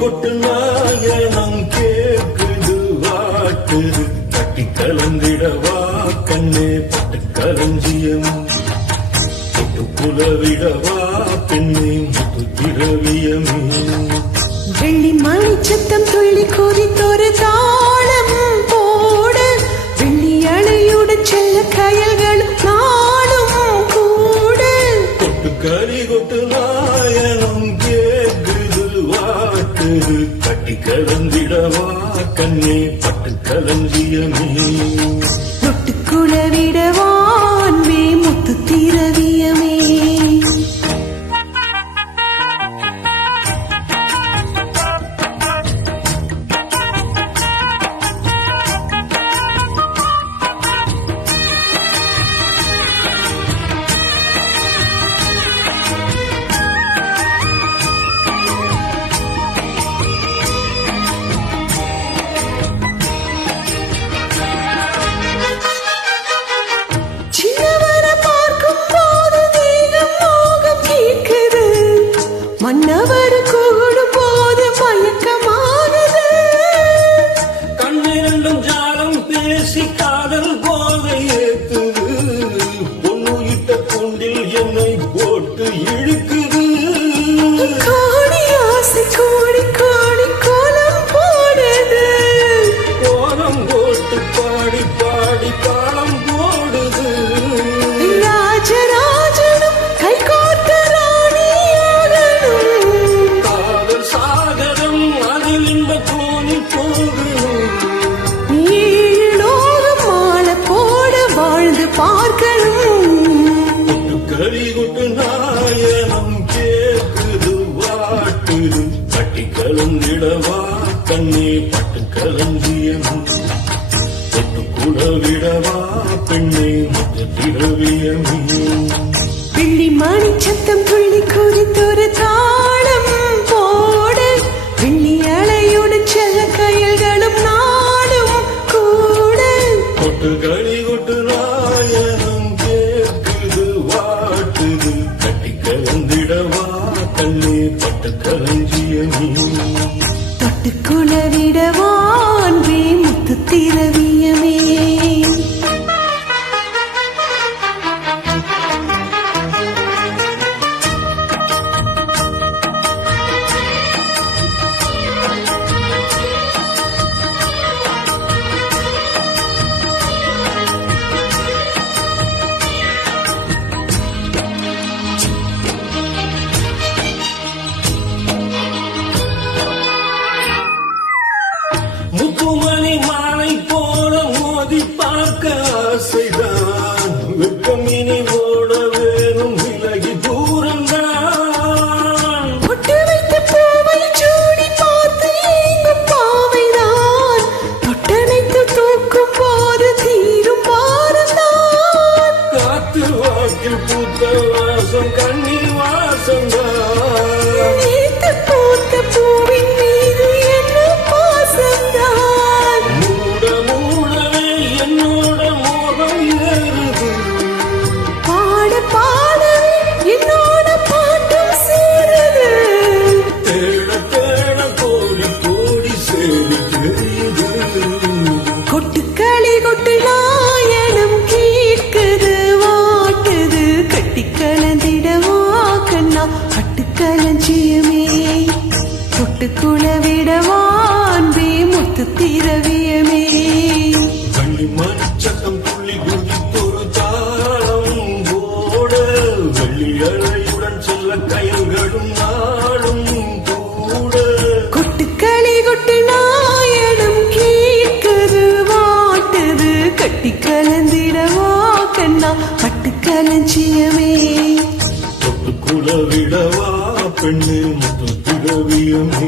கொட்டு நாயனம் கேக்குது வாட்டுது கட்டி கலந்திடவா கண்ணே பட்டு களஞ்சியம் தொட்டு புலவிடவா பெண்ணே முத்து திரவியமே வெள்ளி மணி சத்தம் துள்ளி கொதித்தொரு தாளம் போட வெள்ளி அலையுடன் செல்ல கயல்களும் நாளும் கூட கொட்டு கறி கொட்டு நாயனம் கேக்குது வாட்டுது கட்டி கலந்திடவா கண்ணே பட்டு களஞ்சியமே தொட்டு குளவிடவான் வே முத்து திரவியமே மன்னவர் கூடும் போது மயக்கமானது கண்ணிரண்டும் ஜாலம் பேசி காதல் போல ஏத்துது பொண்ணுயிட்ட கூண்டில் என்னை போட்டு இழுக்குது கோடி ஆசை கோடி கோடி கோலம் போடுது கோலம் போட்டு பாடி பாடி காலம் போடுது ராஜராஜனும் கை கோர்த்த நாயனம் கேக்குது வாட்டுது கட்டி கலந்திடவா கண்ணே பட்டு களஞ்சியம் தொட்டு குடவிடவா பெண்ணே முத்து திரவியமே வெள்ளி மணி சத்தம் துள்ளி கொதித்தொரு தாளம் போட வெள்ளி அலையுடன் செல்ல கயல்களும் நாளும் கூட கொட்டு கறி கொட்டு நாயனம் கேக்குது வாட்டுது கட்டி கலந்திடவா கண்ணே பட்டு களஞ்சியமே தொட்டு குளவிடவான் வே முத்து திரவியமே முத்துமணி மாலை போல மோதி பார்க்க ஆசைதான் வெக்கமினி ஓட வேணும் விலகி தூரம்தான் பொட்டு வைத்த பூவை சூடி பார்த்து ஏங்கும் பாவைதான் தொட்டணைத்து தூக்கும் போது தீரும் பாரந்தான் காத்து வாக்கில் பூத்த வாசம் கண்ணீர் வாசம்தான் நீத்து பூத்த பூவின் மீது என்ன பாசம்தான் மூட மூடவே என்னோட மோகம் ஏறுது பாட பாடவே என்னோட பாட்டும் சேருது தேட தேட கோடி கோடி சேரி தெரியுது கொட்டுக்களி கொட்டு நாயனம் கேட்குது வாட்டுது கட்டி கலந்திடவா கண்ணா பட்டு களஞ்சியமே தொட்டு குளவிடவான் வே முத்து திரவியமே கண்ணி மச்சத்தம் துள்ளி குதித்தொரு தாளம் போட வெள்ளி அலையுடன் செல்ல கயல்களும் நாளும் கூட கொட்டுக்களி கொட்டு நாயனம் கேட்குது வாட்டுது கட்டி கலந்திடவா கண்ணா பட்டு களஞ்சியமே தொட்டு குளவிடவா பெண்ணு முத்து திரவியமே